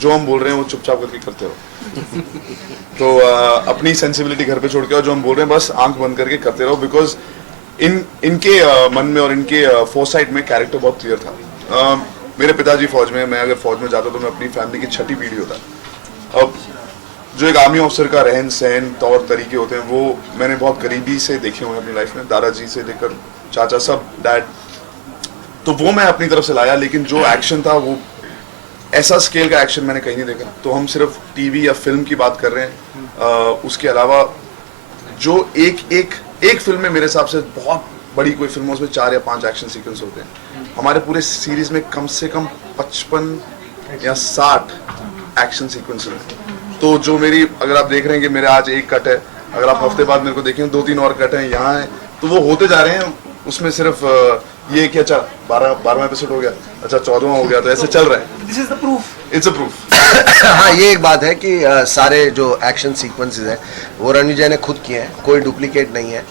जो हम बोल रहे हैं वो चुपचाप करके करते रहो। तो अपनी सेंसिबिलिटी घर पे छोड़ के, और जो हम बोल रहे हैं बस आंख बंद करके करते रहो, बिकॉज इनके मन में और इनके फोरसाइट में कैरेक्टर बहुत क्लियर था। मेरे पिताजी फौज में, मैं अगर फौज में जाता तो मैं अपनी फैमिली की छठी पीढ़ी होता। अब जो एक आर्मी ऑफिसर का रहन सहन तौर तरीके होते हैं वो मैंने बहुत करीबी से देखे हुए हैं अपनी लाइफ में, दादाजी से लेकर चाचा सब, डैड, तो वो मैं अपनी तरफ से लाया। लेकिन जो एक्शन था वो ऐसा स्केल का एक्शन मैंने कहीं नहीं देखा। तो हम सिर्फ टीवी या फिल्म की बात कर रहे हैं, उसके अलावा जो एक फिल्म में मेरे हिसाब से बहुत बड़ी कोई फिल्म, उसमें 4 या 5 एक्शन सीक्वेंस होते हैं। हमारे पूरे सीरीज में कम से कम 55 या 60 एक्शन सीक्वेंस हैं। तो जो मेरी, अगर आप देख रहे हैं कि मेरे आज एक कट है, अगर आप हफ्ते बाद मेरे को देखें 2-3 और कट हैं यहाँ है, तो वो होते जा रहे हैं। उसमें सिर्फ ये कि अच्छा 12वां एपिसोड हो गया, अच्छा 14वां हो गया, तो ऐसे चल रहा है। This is the proof, it's a proof. हाँ, ये एक बात है कि सारे जो एक्शन सीक्वेंसेस हैं वो रणविजय ने खुद किए हैं, कोई डुप्लीकेट नहीं है।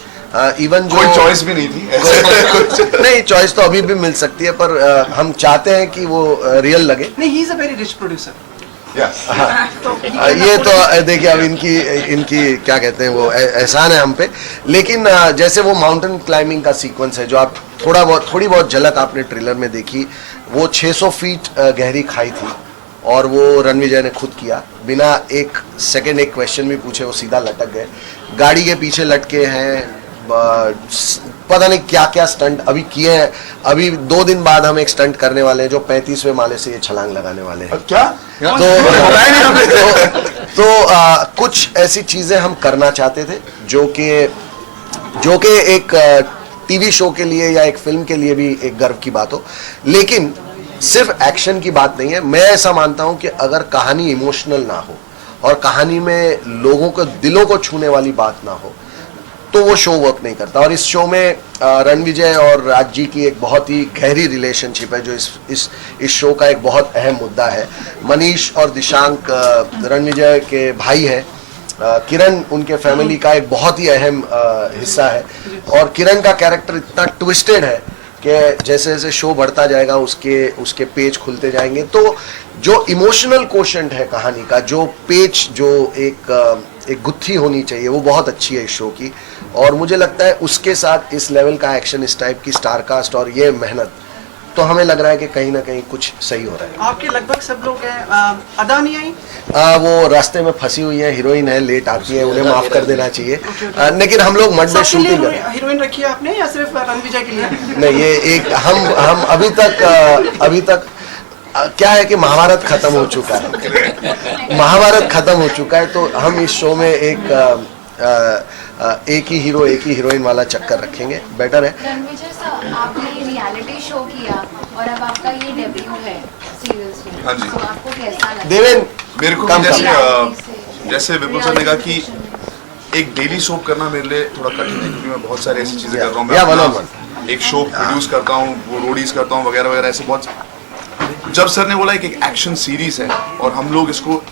इवन जो कोई चॉइस भी नहीं थी ऐसे। नहीं, चॉइस तो अभी भी मिल सकती है, पर हम चाहते हैं कि वो रियल लगे। नहीं, he is a very rich producer. ये तो देखिए, अब इनकी क्या कहते हैं, वो एहसान है हम पे। लेकिन जैसे वो माउंटेन क्लाइंबिंग का सीक्वेंस है जो आप थोड़ी बहुत झलक आपने ट्रेलर में देखी, वो 600 फीट गहरी खाई थी और वो रणविजय ने खुद किया, बिना एक सेकंड एक क्वेश्चन भी पूछे वो सीधा लटक गए। गाड़ी के पीछे लटके हैं, पता नहीं क्या क्या स्टंट अभी किए हैं। अभी 2 दिन बाद हम एक स्टंट करने वाले हैं जो 35वें माले से ये छलांग लगाने वाले हैं। क्या तो कुछ ऐसी चीजें हम करना चाहते थे जो कि एक टीवी शो के लिए या एक फिल्म के लिए भी एक गर्व की बात हो। लेकिन सिर्फ एक्शन की बात नहीं है। मैं ऐसा मानता हूं कि अगर कहानी इमोशनल ना हो और कहानी में लोगों को दिलों को छूने वाली बात ना हो तो वो शो वर्क नहीं करता। और इस शो में रणविजय और राज जी की एक बहुत ही गहरी रिलेशनशिप है जो इस शो का एक बहुत अहम मुद्दा है। मनीष और दिशांक रणविजय के भाई हैं, किरण उनके फैमिली का एक बहुत ही अहम हिस्सा है। और किरण का कैरेक्टर इतना ट्विस्टेड है कि जैसे जैसे शो बढ़ता जाएगा उसके पेज खुलते जाएंगे। तो जो इमोशनल कोशेंट है कहानी का, जो पेज, जो एक गुत्थी होनी चाहिए, वो बहुत अच्छी है इस शो की। और मुझे लगता है उसके साथ इस लेवल का एक्शन, इस टाइप की स्टारकास्ट और ये मेहनत, तो हमें लग रहा है कि कहीं ना कहीं कुछ सही हो रहा है। आपके लगभग सब लोग हैं, अदा नहीं आई? वो रास्ते में फंसी हुई है, हीरोइन है, लेट आती है, उन्हें माफ कर देना चाहिए। लेकिन हम लोग मड में शूटिंग कर, हीरोइन रखी है आपने या सिर्फ रणविजय के लिए? नहीं, ये एक हम अभी तक क्या है कि महाभारत खत्म हो चुका है। महाभारत खत्म हो चुका है, तो हम इस शो में एक ही हीरो एक ही हीरोइन वाला चक्कर रखेंगे, बेटर है। रणविजय सर, आपने रियलिटी शो किया और अब आपका ये डेब्यू है सीरियल्स में। हाँ जी। तो आपको कैसा लगा? देवेन, मेरे को जैसे विपुल सर ने कहा कि एक डेली सोप करना मेरे लिए थोड़ा कठिन है, क्योंकि मैं बहुत सारी ऐसी चीजें कर रहा हूँ। मैं एक शो प्रोड्यूस करता हूँ, वो रोडीज करता हूँ वगैरह वगैरह, ऐसे बहुत। जब सर ने बोला एक एक्शन सीरीज है और हम लोग इसको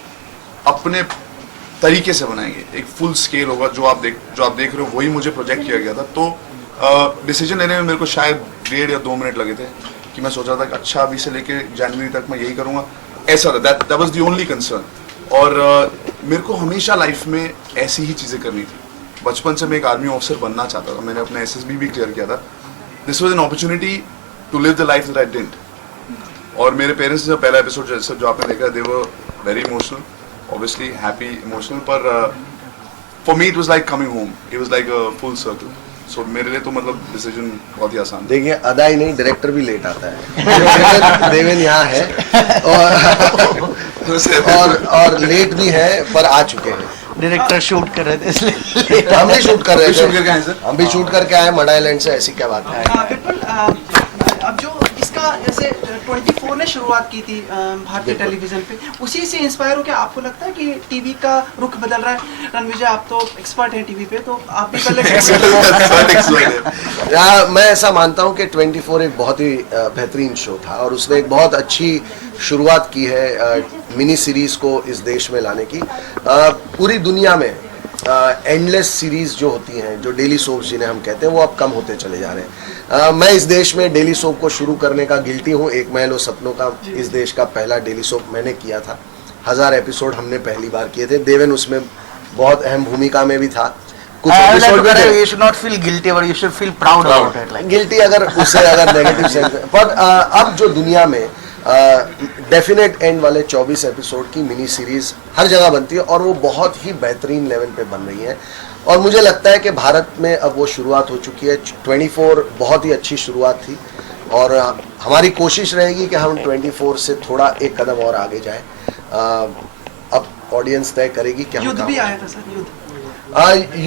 अपने तरीके से बनाएंगे, एक फुल स्केल होगा, जो आप देख रहे हो वही मुझे प्रोजेक्ट किया गया था। तो डिसीजन लेने में मेरे को शायद 1.5 या 2 मिनट लगे थे कि मैं सोचा था कि अच्छा अभी से लेके जनवरी तक मैं यही करूँगा, ऐसा था। That was the only concern. और मेरे को हमेशा लाइफ में ऐसी ही चीज़ें करनी थी। बचपन से मैं एक आर्मी ऑफिसर बनना चाहता था, मैंने अपना SSB भी क्लियर किया था। This was an opportunity to live the life that I didn't. और मेरे पेरेंट्स ने पहला एपिसोड जो आपने देखा, they were very emotional, obviously happy, emotional, पर for me it was like coming home. It was like a full circle. So मेरे लिए तो मतलब डिसीजन बहुत ही आसान। देखिए, अदा ही नहीं, डायरेक्टर भी लेट आता है। देवेन यहाँ है और लेट भी है, पर आ चुके हैं। डायरेक्टर शूट कर रहे थे इसलिए हम भी शूट कर रहे थे। शूट करके आए सर? हम भी शूट करके आए मड आइलैंड से। ऐसी क्या बात है? बिल्कुल। अब जो इसका जैसे 24 ने शुरुआत की थी भारतीय टेलीविजन पे, उसी से इंस्पायर हो, क्या आपको लगता है कि टीवी का रुख बदल रहा है? रणविजय, आप तो एक्सपर्ट हैं टीवी पे, तो आप भी पहले मैं ऐसा मानता हूं कि 24 एक बहुत ही बेहतरीन शो था और उसने एक बहुत अच्छी शुरुआत की है मिनी सीरीज को इस देश में लाने की। पूरी दुनिया में एंडलेस सीरीज जो होती हैं, जो डेली सोप्स जिन्हें हम कहते हैं, वो अब कम होते चले जा रहे हैं। मैं इस देश में डेली सोप को शुरू करने का गिल्टी हूँ। एक महल और सपनों का इस देश का पहला डेली सोप मैंने किया था 1000 एपिसोड हमने पहली बार किए थे। देवेन उसमें बहुत अहम भूमिका में भी था। कुछ I would like episode to भी tell you, थे you should not feel guilty or you should feel proud about it. Like, guilty, अगर उससे अगर नेगेटिव सेंस में। पर अब जो दुनिया में डेफिनेट एंड वाले 24 एपिसोड की मिनी सीरीज हर जगह बनती है और वो बहुत ही बेहतरीन लेवल पे बन रही है। और मुझे लगता है कि भारत में अब वो शुरुआत हो चुकी है। 24 बहुत ही अच्छी शुरुआत थी और हमारी कोशिश रहेगी कि हम 24 से थोड़ा एक कदम और आगे जाए। अब ऑडियंस तय करेगी कि हम युद्ध कहाँ भी हैं। आया था सर, युद्ध।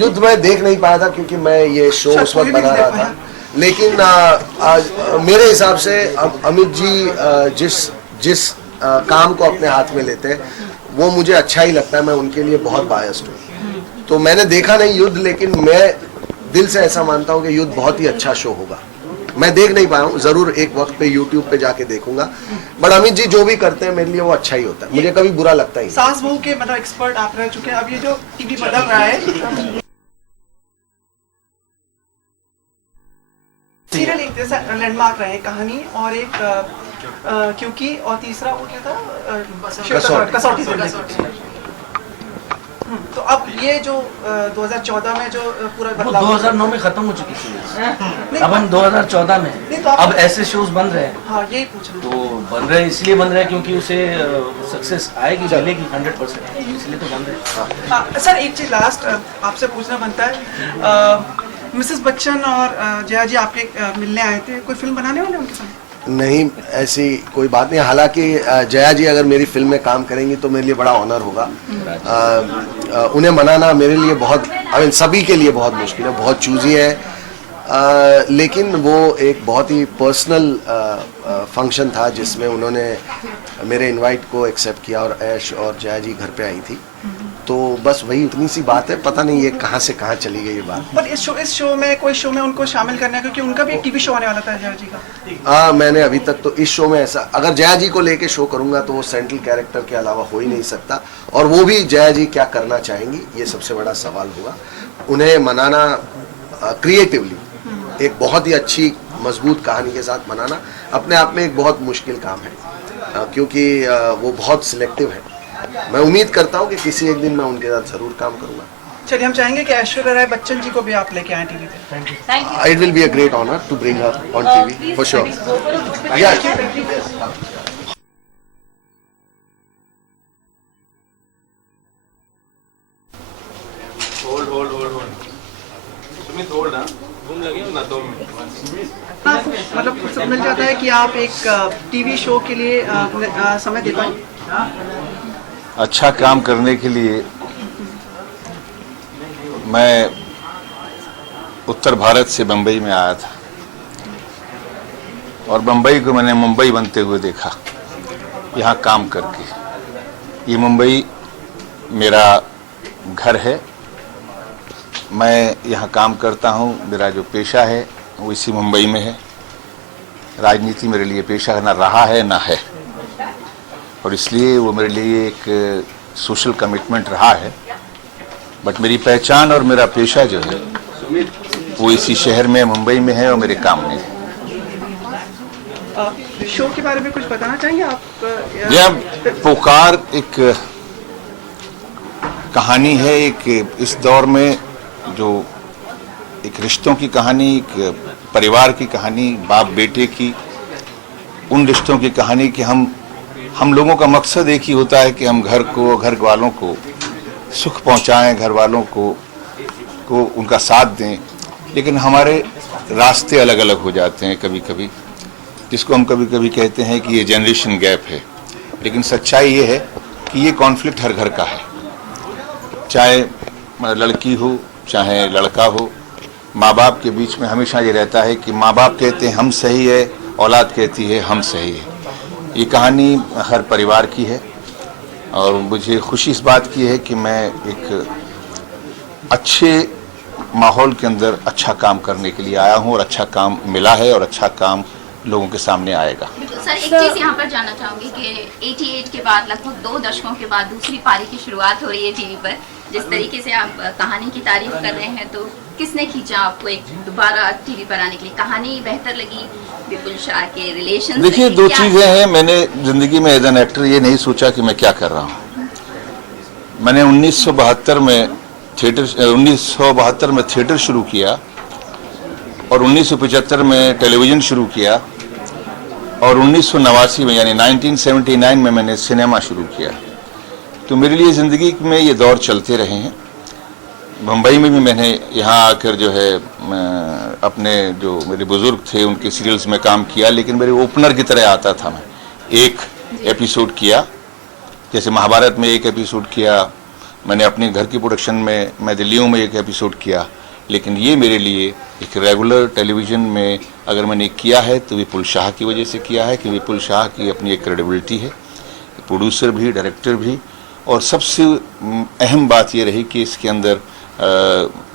युद्ध मैं देख नहीं पाया था क्योंकि मैं ये शो अच्छा, उस वक्त कोई भी बना नहीं रहा देख था। लेकिन मेरे हिसाब से अमित जी जिस काम को अपने हाथ में लेते हैं वो मुझे अच्छा ही लगता है। मैं उनके लिए बहुत बायस्ड हूँ। तो मैंने देखा नहीं युद्ध, लेकिन मैं दिल से ऐसा मानता हूँ कि युद्ध बहुत ही अच्छा शो होगा। मैं देख नहीं पाया हूँ, जरूर एक वक्त पे YouTube पे जाके देखूंगा। बट अमित जी जो भी करते हैं मेरे लिए वो अच्छा ही होता है, मुझे कभी बुरा लगता ही नहीं। सास बहू के मतलब एक्सपर्ट आप रह चुके हैं। अब ये जो टीवी बदल रहा है, सीरियल एक जैसा लैंडमार्क रहे, कहानी और एक क्योंकि, और तीसरा वो क्या था, कसौटी। तो अब ये जो 2014 में जो पूरा वो बदलाव 2009 में खत्म हो चुकी थी। नहीं, अब हम 2014 में नहीं, तो आप- अब ऐसे शोज बन रहे हैं। हाँ यही पूछ रहा तो बन रहे हैं इसलिए बन रहे हैं क्योंकि उसे सक्सेस आएगी, मिलेगी 100%, इसलिए तो बन रहे हैं। हूँ। सर एक चीज लास्ट आपसे पूछना बनता है, मिसेस बच्चन और जया जी आपके मिलने आए थे, कोई फिल्म बनाने वाले उनके साथ? नहीं, ऐसी कोई बात नहीं। हालांकि जया जी अगर मेरी फिल्म में काम करेंगी तो मेरे लिए बड़ा ऑनर होगा। उन्हें मनाना मेरे लिए बहुत, सभी के लिए बहुत मुश्किल है, बहुत चूजी है। लेकिन वो एक बहुत ही पर्सनल फंक्शन था जिसमें उन्होंने मेरे इनवाइट को एक्सेप्ट किया और ऐश और जया जी घर पे आई थी। तो बस वही उतनी सी बात है। पता नहीं ये कहाँ से कहाँ चली गई ये बात। पर इस शो में कोई शो में उनको शामिल करना है, क्योंकि उनका भी एक टीवी शो आने वाला था जया जी का। मैंने अभी तक तो इस शो में ऐसा, अगर जया जी को लेके शो करूंगा तो वो सेंट्रल कैरेक्टर के अलावा हो ही नहीं सकता। और वो भी जया जी क्या करना चाहेंगी ये सबसे बड़ा सवाल होगा। उन्हें मनाना क्रिएटिवली एक बहुत ही अच्छी मजबूत कहानी के साथ मनाना अपने आप में एक बहुत मुश्किल काम है, क्योंकि वो बहुत सिलेक्टिव है। मैं उम्मीद करता हूँ कि किसी एक दिन मैं उनके साथ जरूर काम करूंगा। चलिए, हम चाहेंगे कि ऐश्वर्या राय बच्चन जी को भी आप लेके आए टीवी पे। It will be a great honor to bring her on TV for sure. Yeah. मतलब फुर्सत मिल जाता है कि आप एक टीवी शो के लिए समय दे पाए? अच्छा काम करने के लिए मैं उत्तर भारत से बम्बई में आया था और बम्बई को मैंने मुंबई बनते हुए देखा यहाँ काम करके। ये मुंबई मेरा घर है, मैं यहाँ काम करता हूँ। मेरा जो पेशा है वो इसी मुंबई में है। राजनीति मेरे लिए पेशा ना रहा है ना है, और इसलिए वो मेरे लिए एक सोशल कमिटमेंट रहा है। बट मेरी पहचान और मेरा पेशा जो है वो इसी शहर में, मुंबई में है और मेरे काम में है। शो के बारे में कुछ बताना चाहेंगे आप? यह पुकार एक कहानी है, एक इस दौर में जो एक रिश्तों की कहानी, एक परिवार की कहानी, बाप बेटे की, उन रिश्तों की कहानी कि हम लोगों का मकसद एक ही होता है कि हम घर को, घर वालों को सुख पहुंचाएं, घर वालों को उनका साथ दें। लेकिन हमारे रास्ते अलग अलग हो जाते हैं कभी कभी, जिसको हम कभी कभी कहते हैं कि ये जनरेशन गैप है। लेकिन सच्चाई ये है कि ये कॉन्फ्लिक्ट हर घर का है, चाहे लड़की हो चाहे लड़का हो। माँ बाप के बीच में हमेशा ये रहता है कि माँ बाप कहते हैं हम सही है, औलाद कहती है हम सही है। ये कहानी हर परिवार की है और मुझे खुशी इस बात की है कि मैं एक अच्छे माहौल के अंदर अच्छा काम करने के लिए आया हूँ और अच्छा काम मिला है और अच्छा काम लोगों के सामने आएगा। सर एक चीज़ यहाँ पर जानना चाहूँगी कि 88 के बाद लगभग 2 दशकों के बाद दूसरी पारी की शुरुआत हो रही है टीवी पर। जिस तरीके से आप कहानी की तारीफ कर रहे हैं, तो किसने खींचा आपको एक दोबारा टीवी पर आने के लिए? कहानी बेहतर लगी, विपुल शाह के रिलेशन? देखिए, दो चीज़ें हैं। मैंने जिंदगी में एज एन एक्टर ये नहीं सोचा कि मैं क्या कर रहा हूँ। मैंने 1972 में थिएटर शुरू किया और 1975 में टेलीविज़न शुरू किया और 1989 में यानी 1979 में मैंने सिनेमा शुरू किया। तो मेरे लिए ज़िंदगी में ये दौर चलते रहे हैं। मुंबई में भी मैंने यहाँ आकर जो है अपने जो मेरे बुज़ुर्ग थे उनके सीरियल्स में काम किया, लेकिन मेरे ओपनर की तरह आता था। मैं एक एपिसोड किया, जैसे महाभारत में एक एपिसोड किया, मैंने अपने घर की प्रोडक्शन में मैं दिल्लियों में एक एपिसोड किया, लेकिन ये मेरे लिए एक रेगुलर टेलीविज़न में अगर मैंने किया है तो विपुल शाह की वजह से किया है कि विपुल शाह की अपनी एक क्रेडिबिलिटी है, प्रोड्यूसर भी, डायरेक्टर भी, और सबसे अहम बात ये रही कि इसके अंदर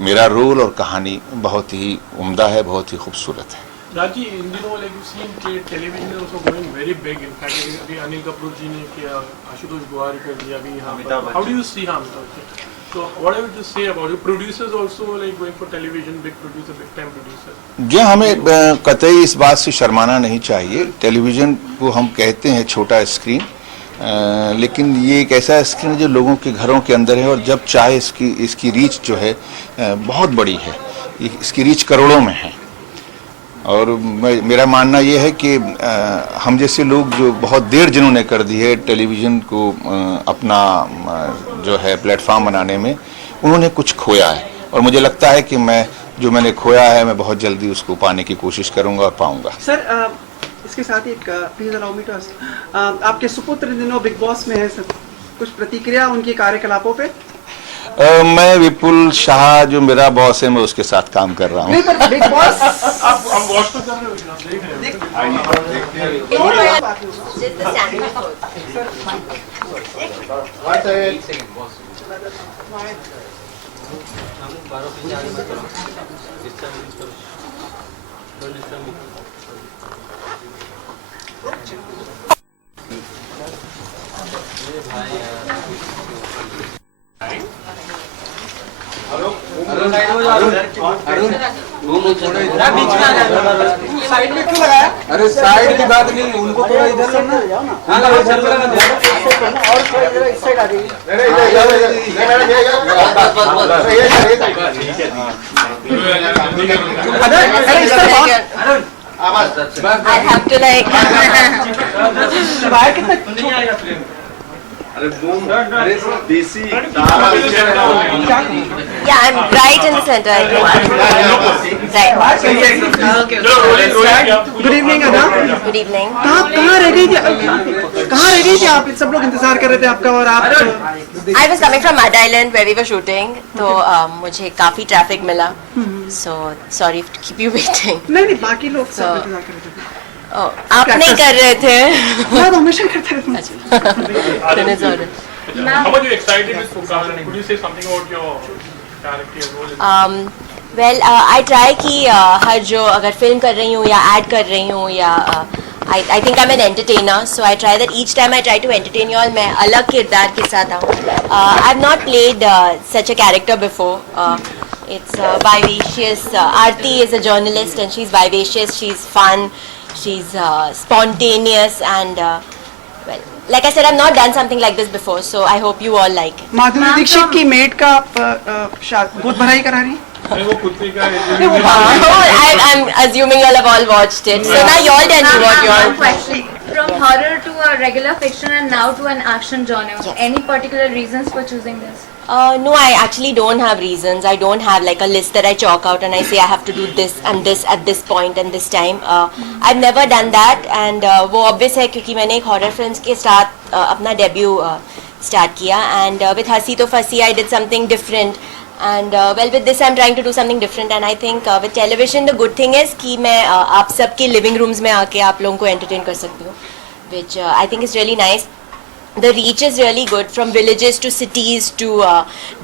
मेरा रोल और कहानी बहुत ही उम्दा है, बहुत ही खूबसूरत है। राजी, इन दिनों like you seen television is also going very big. In fact अभी अनिल कपूर जी ने किया, आशुतोष गुवारी कर दिया अभी यहाँ पर। हाउ डू यू सी हम? So what I would just say about you, producers also like going for television, big producer, big time producer. जो हमें कतई इस बात से शर्माना नहीं चाहिए। टेलीविज़न को हम कहते हैं छोटा स्क्रीन, लेकिन ये एक ऐसा स्क्रीन है जो लोगों के घरों के अंदर है और जब चाहे इसकी रीच जो है बहुत बड़ी है, इसकी रीच करोड़ों में है। और मेरा मानना ये है कि हम जैसे लोग जो बहुत देर जिन्होंने कर दी है टेलीविज़न को अपना जो है प्लेटफॉर्म बनाने में, उन्होंने कुछ खोया है और मुझे लगता है कि जो मैंने खोया है मैं बहुत जल्दी उसको पाने की कोशिश करूंगा और पाऊंगा। सर इसके साथ एक प्लीज अलाउ मी टू आपके सुपुत्र दिनों बिग बॉस में है सर, कुछ प्रतिक्रिया उनके कार्यकलापों पे? मैं विपुल शाह जो मेरा बॉस है मैं उसके साथ काम कर रहा हूँ। बिग बॉस आप वॉच तो कर रहे हो, देख रहे साइड में क्यों लगाया? अरे साइड की बात नहीं, उनको थोड़ा इधर लेना। हाँ और इस साइड आ जाइए। अरे इस तरफ I have to like बाहर कितना yeah, I'm right in the center, I think. Right. Good evening अदा। Good evening. कहाँ रह गई थी आप? सब लोग इंतजार कर रहे थे आपका और आप। I was coming from Mud Island where we were shooting, तो मुझे काफी ट्रैफिक मिला, so sorry to keep you waiting. नहीं बाकी लोग सब इंतजार कर रहे थे। आप नहीं कर रहे थे? मैं तो हमेशा करते रहता हूँ। How much you excited with Fukaan? Could you say something about your character role? Well, I try कि हर जो अगर फिल्म कर रही हूँ या ऐड कर रही हूँ या I think I'm an entertainer, so I try that each time I try to entertain you all. मैं अलग किरदार के साथ आऊँ. I've not played such a character before. It's vivacious. Aarti is a journalist and she's vivacious. She's fun. She's spontaneous and well, like I said, I've not done something like this before, so I hope you all like it. Madhuri Dixit की met का गोद भराई करा रही? वो कुत्ते का I'm assuming you all have all watched it. So now you all tell me what you all. question. From horror to a regular fiction and now to an action genre. Yes. Any particular reasons for choosing this? No, I actually don't have reasons. I don't have like a list that I chalk out and I say I have to do this and this at this point and this time. I've never done that and वो obvious है क्योंकि मैंने एक horror films के साथ अपना debut start किया and with हंसी तो फंसी I did something different and well with this I'm trying to do something different and I think with television the good thing is कि मैं आप सबके living rooms में आके आप लोगों को entertain कर सकती हूँ, which I think is really nice. The reach is really good from villages to cities to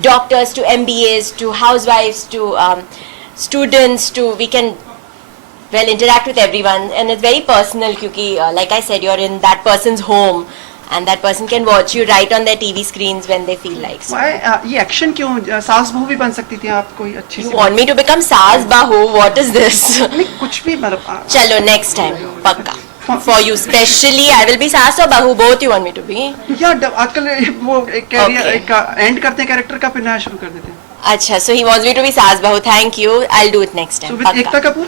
doctors to MBAs to housewives to students to we can well interact with everyone and it's very personal क्योंकि like I said you're in that person's home and that person can watch you right on their TV screens when they feel like. So. ये action क्यों? सास बहू भी बन सकती थी आप कोई अच्छी You want me to become सास बहू? What is this? कुछ भी मतलब चलो next time पक्का. for you specially. I will be Saas or Bahu, both you want me to be. या आजकल वो एक कैरियर Okay. एक एंड करते हैं कैरेक्टर का फिर नया शुरू कर देते हैं. Acha, so he wants me to be Saas Bahu. Thank you. I'll do it next So time. with Pakka. Ekta Kapoor.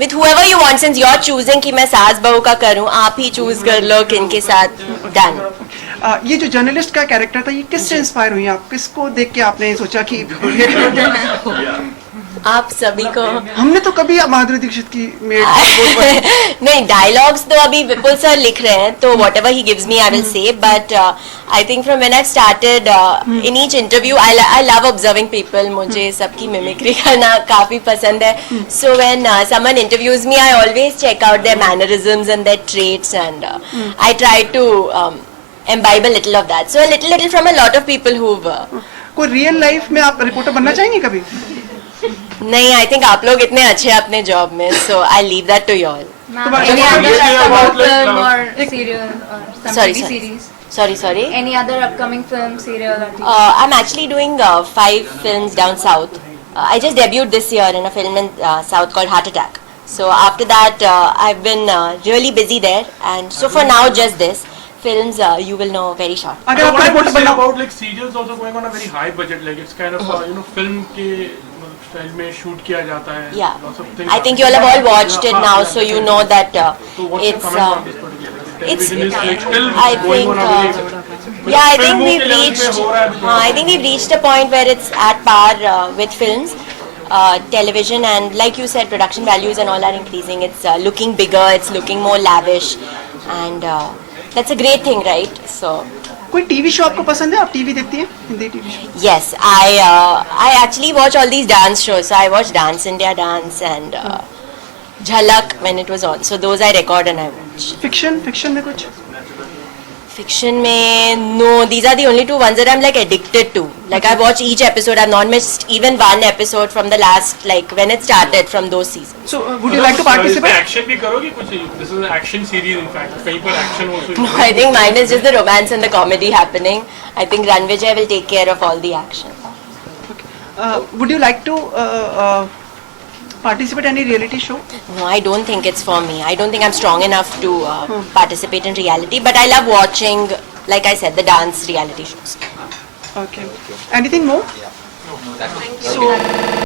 With whoever you want, since you're choosing कि मैं सास बहू का करूं, आप ही चूज कर लो किनके साथ. Done. ये जो जर्नलिस्ट का कैरेक्टर था ये किससे इंस्पायर हुई आप? किसको देख के आपने सोचा कि आप सभी को. हमने तो कभी माधुरी दीक्षित की मेड नहीं, डायलॉग्स तो अभी विपुल सर लिख रहे हैं, तो whatever he gives me I will say, but I think from when I started in each interview I love observing people. मुझे सबकी मिमिक्री करना काफी पसंद है. So when someone interviews me I always check out their mannerisms and their traits and I try to imbibe a little of that. So a little from a lot of people who've कोई real life में आप reporter बनना चाहेंगे कभी? नहीं, I think आप लोग इतने अच्छे हैं अपने जॉब में, so I leave that to you all. Any other upcoming film or serial or some Sorry, TV sorry. series? Sorry. Any other upcoming film, serial or TV? I'm actually doing 5 films down south. I just debuted this year in a film in south called Heart Attack. So after that, I've been really busy there, and so for now just this. Films you will know very short. अगर आपको What I reporter would say बनना about like serials also going on a very high budget, like it's kind of you know film के style में shoot किया जाता है. Yeah, Lots of things I think you all have all watched it now, so you know that So what's your it's. comment on this particular? Television is like still I going think, on a very yeah, I think फिल्मों we've के level reached. पे हो रहा है अभी. I think we've reached a point where it's at par with films. Television and like you said, production values and all are increasing. It's looking bigger, it's looking more lavish, and that's a great thing, right? So कोई TV show आपको पसंद है? आप TV देखती हैं? Hindi TV show? yes, I actually watch all these dance shows. So I watch Dance India Dance and Jhalak when it was on. So those I record and I watch. Fiction में कुछ? Fiction में no, these are the only 2 ones that I'm like addicted to. Like I watch each episode. I've not missed even one episode from the last, like when it started, from those seasons. So would you like to participate? Action भी करोगे कुछ? This is an action series in fact. कहीं पर action also. No, I think mine is just the romance and the comedy happening. I think Ranvijay will take care of all the action. Would you like to participate in any reality show? No, I don't think it's for me. I don't think I'm strong enough to participate in reality. But I love watching, like I said, the dance reality shows. Okay. Anything more? So